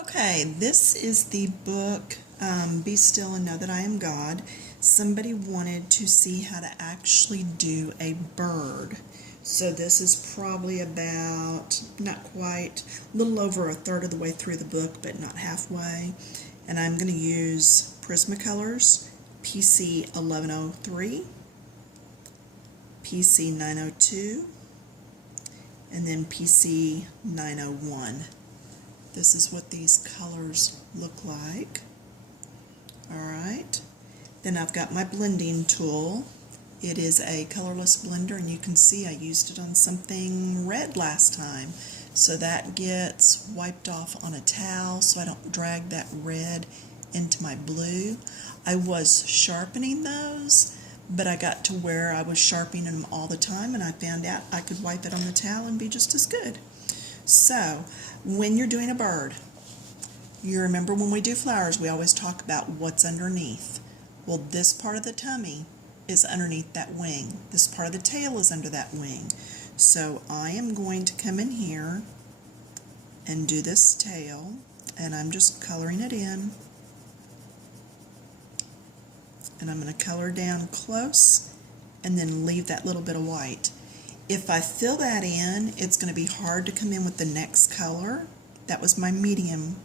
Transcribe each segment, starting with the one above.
Okay, this is the book, Be Still and Know That I Am God. Somebody wanted to see how to actually do a bird. So this is probably about, not quite, a little over a third of the way through the book, but not halfway. And I'm going to use Prismacolors, PC 1103, PC 902, and then PC 901. This is what these colors look like. Alright, then I've got my blending tool. It is a colorless blender, and you can see I used it on something red last time. So that gets wiped off on a towel so I don't drag that red into my blue. I was sharpening those, but I got to where I was sharpening them all the time, and I found out I could wipe it on the towel and be just as good. So, when you're doing a bird, you remember when we do flowers, we always talk about what's underneath. Well, this part of the tummy is underneath that wing. This part of the tail is under that wing. So I am going to come in here and do this tail, and I'm just coloring it in. And I'm going to color down close and then leave that little bit of white. If I fill that in, it's going to be hard to come in with the next color. That was my medium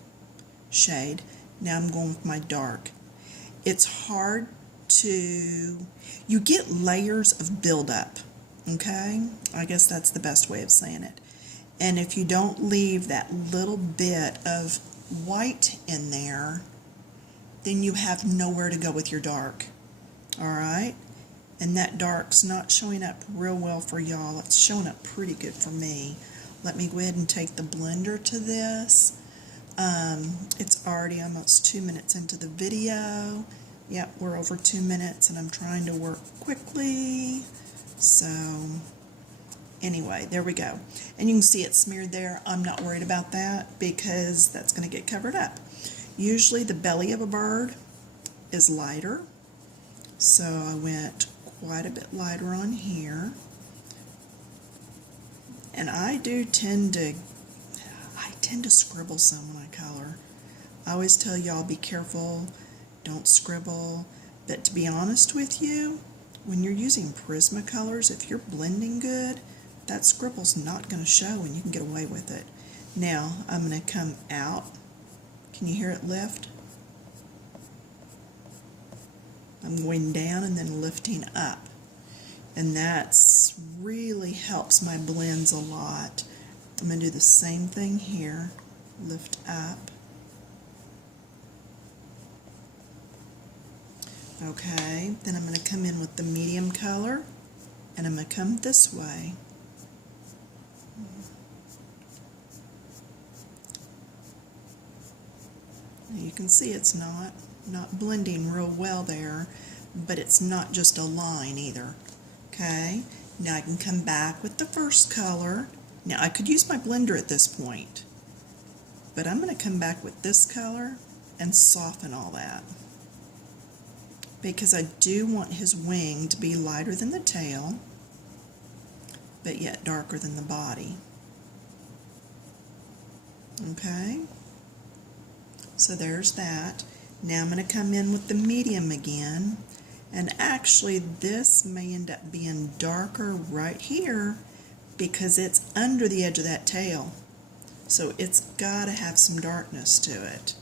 shade. Now I'm going with my dark. It's hard to, you get layers of buildup, okay? I guess that's the best way of saying it. And if you don't leave that little bit of white in there, then you have nowhere to go with your dark, all right? And that dark's not showing up real well for y'all. It's showing up pretty good for me. Let me go ahead and take the blender to this. It's already almost 2 minutes into the video. Yep, we're over 2 minutes, and I'm trying to work quickly. So, anyway, there we go. And you can see it smeared there. I'm not worried about that because that's going to get covered up. Usually the belly of a bird is lighter. So I went quite a bit lighter on here, and I tend to scribble some when I color. I always tell y'all, be careful, don't scribble, but to be honest with you, when you're using Prismacolors, if you're blending good, that scribble's not going to show and you can get away with it. Now I'm going to come out. Can you hear it lift? I'm going down and then lifting up, and that's really helps my blends a lot. I'm going to do the same thing here, lift up. Okay, then I'm going to come in with the medium color, and I'm going to come this way. Now you can see it's not blending real well there, but it's not just a line either. Okay, now I can come back with the first color. Now I could use my blender at this point, but I'm going to come back with this color and soften all that, because I do want his wing to be lighter than the tail, but yet darker than the body. Okay, so there's that. Now I'm going to come in with the medium again, and actually this may end up being darker right here because it's under the edge of that tail. So it's got to have some darkness to it.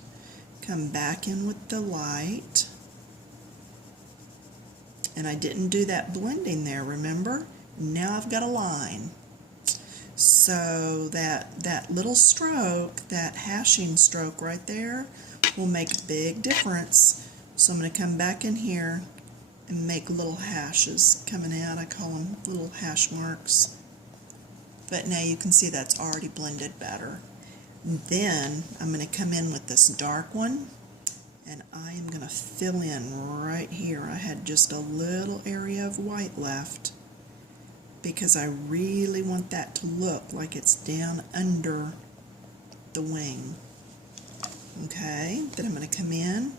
Come back in with the light. And I didn't do that blending there, remember? Now I've got a line. So that little stroke, that hashing stroke right there, will make a big difference. So I'm going to come back in here and make little hashes coming out. I call them little hash marks. But now you can see that's already blended better. Then I'm going to come in with this dark one, and I am going to fill in right here. I had just a little area of white left because I really want that to look like it's down under the wing. Okay, then I'm going to come in.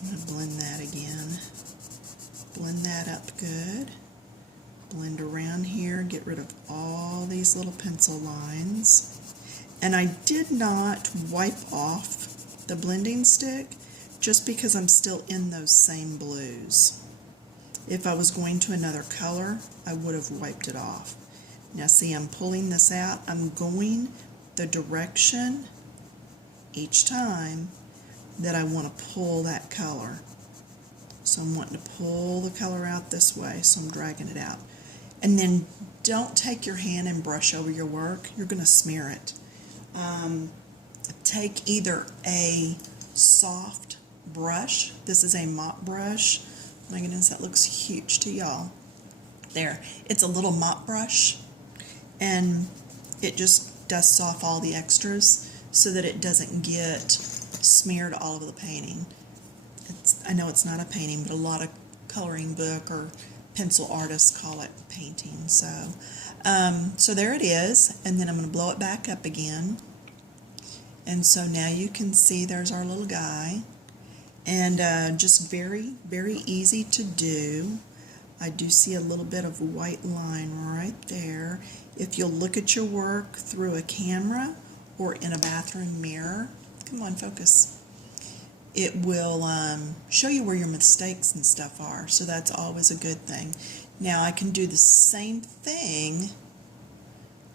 I'm going to blend that again. Blend that up good. Blend around here, get rid of all these little pencil lines. And I did not wipe off the blending stick just because I'm still in those same blues. If I was going to another color, I would have wiped it off. Now see, I'm pulling this out. I'm going the direction each time that I want to pull that color. So I'm wanting to pull the color out this way, so I'm dragging it out. And then don't take your hand and brush over your work. You're going to smear it. Take either a soft brush. This is a mop brush. My goodness, that looks huge to y'all. There, it's a little mop brush, and it just dusts off all the extras so that it doesn't get smeared all over the painting. I know it's not a painting, but a lot of coloring book or pencil artists call it painting. So there it is, and then I'm going to blow it back up again. And so now you can see there's our little guy, and just very, very easy to do. I do see a little bit of white line right there. If you'll look at your work through a camera or in a bathroom mirror, come on, focus, it will show you where your mistakes and stuff are, so that's always a good thing. Now I can do the same thing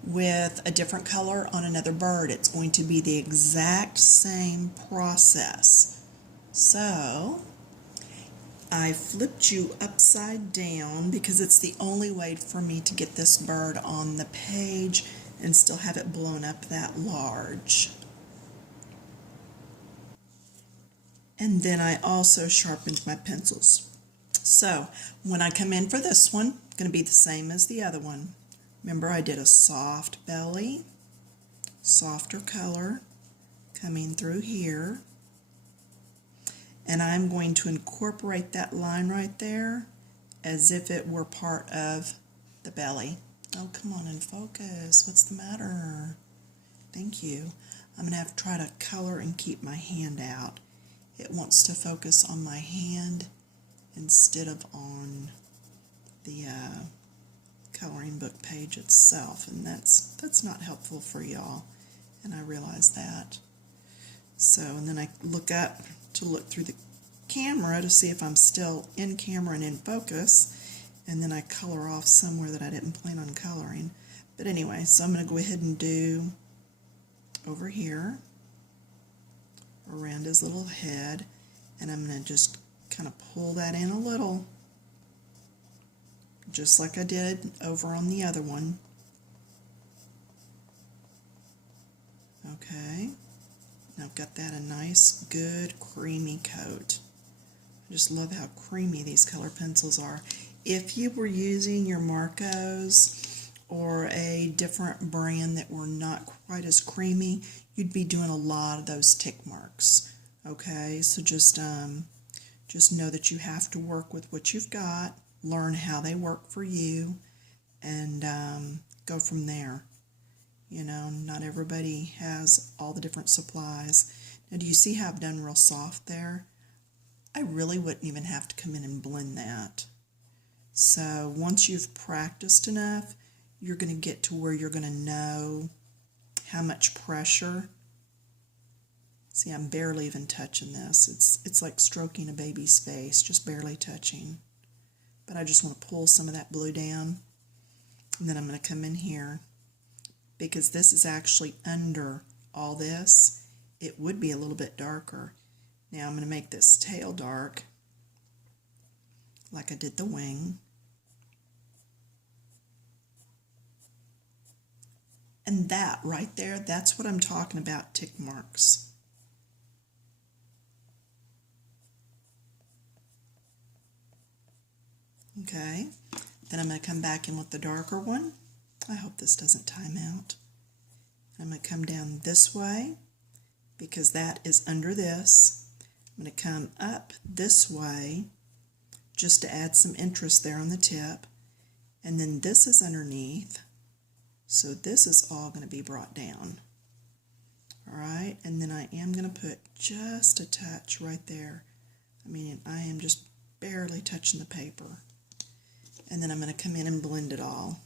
with a different color on another bird. It's going to be the exact same process. So I flipped you upside down because it's the only way for me to get this bird on the page and still have it blown up that large. And then I also sharpened my pencils. So when I come in for this one, it's going to be the same as the other one. Remember, I did a soft belly, softer color coming through here. And I'm going to incorporate that line right there as if it were part of the belly. Oh, come on and focus. What's the matter? Thank you. I'm going to have to try to color and keep my hand out. It wants to focus on my hand instead of on the coloring book page itself, and that's not helpful for y'all, and I realize that. So, and then I look up to look through the camera to see if I'm still in camera and in focus, and then I color off somewhere that I didn't plan on coloring. But anyway, so I'm going to go ahead and do over here around his little head, and I'm going to just kind of pull that in a little, just like I did over on the other one. Okay, now I've got that a nice, good, creamy coat. I just love how creamy these color pencils are. If you were using your Marcos or a different brand that were not quite as creamy, you'd be doing a lot of those tick marks. Okay, so just know that you have to work with what you've got, learn how they work for you, and go from there. You know, not everybody has all the different supplies. Now, do you see how I've done real soft there? I really wouldn't even have to come in and blend that. So once you've practiced enough, you're going to get to where you're going to know how much pressure. See, I'm barely even touching this. It's like stroking a baby's face, just barely touching. But I just want to pull some of that blue down, and then I'm going to come in here, because this is actually under all this. It would be a little bit darker. Now I'm going to make this tail dark, like I did the wing. And that right there, that's what I'm talking about, tick marks. Okay, then I'm going to come back in with the darker one. I hope this doesn't time out. I'm going to come down this way because that is under this. I'm going to come up this way just to add some interest there on the tip. And then this is underneath. So this is all going to be brought down. All right, and then I am going to put just a touch right there. I mean, I am just barely touching the paper. And then I'm going to come in and blend it all.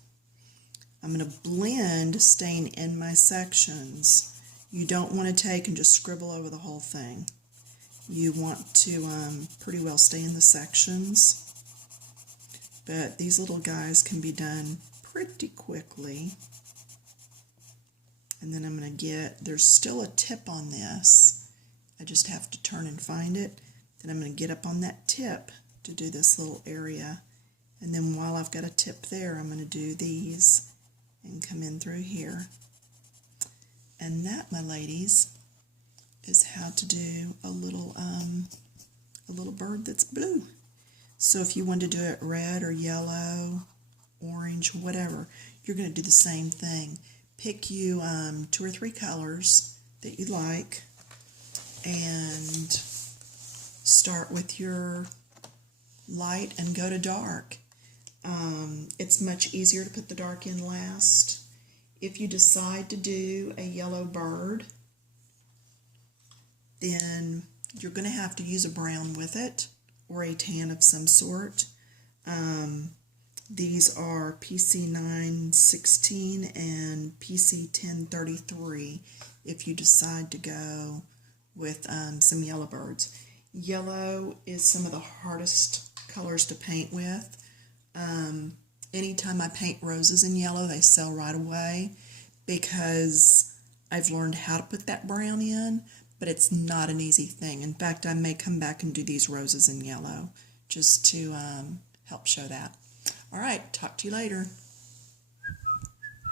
I'm going to blend staying in my sections You don't want to take and just scribble over the whole thing. You want to pretty well stay in the sections, but these little guys can be done pretty quickly. And then I'm going to there's still a tip on this. I just have to turn and find it. Then I'm going to get up on that tip to do this little area. And then while I've got a tip there, I'm going to do these and come in through here. And that, my ladies, is how to do a little bird that's blue. So if you want to do it red or yellow, orange, whatever, you're going to do the same thing. Pick you 2 or 3 colors that you like and start with your light and go to dark. It's much easier to put the dark in last. If you decide to do a yellow bird, then you're going to have to use a brown with it or a tan of some sort. These are PC 916 and PC 1033 if you decide to go with some yellow birds. Yellow is some of the hardest colors to paint with. Anytime I paint roses in yellow, they sell right away because I've learned how to put that brown in, but it's not an easy thing. In fact, I may come back and do these roses in yellow just to help show that. All right, talk to you later.